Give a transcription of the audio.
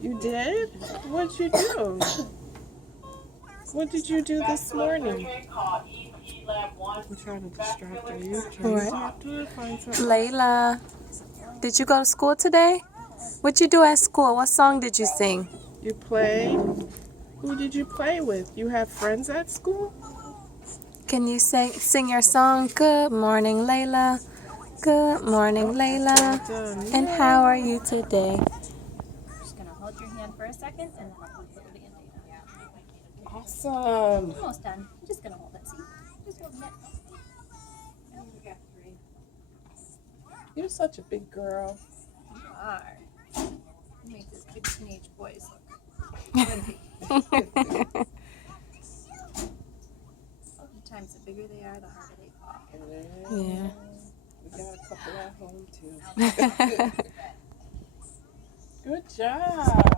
You did? What'd you do? What did you do this morning? I'm trying to distract her. You trying to talk to her? Find something. Laylah, did you go to school today? What you do at school? What song did you sing? You played? Who did you play with? You have friends at school? Can you sing your song? Good morning, Laylah. Good morning, Laylah. And how are you today? I'm just going to hold your hand for a second and then I'll put the Band-Aid on. Awesome. Almost done. I'm just going to hold it. See? Just holding it. You're such a big girl. You are. You make these big teenage boys look wimpy. Sometimes the bigger they are, the harder they cough. Yeah. We got a couple at home too. Good job.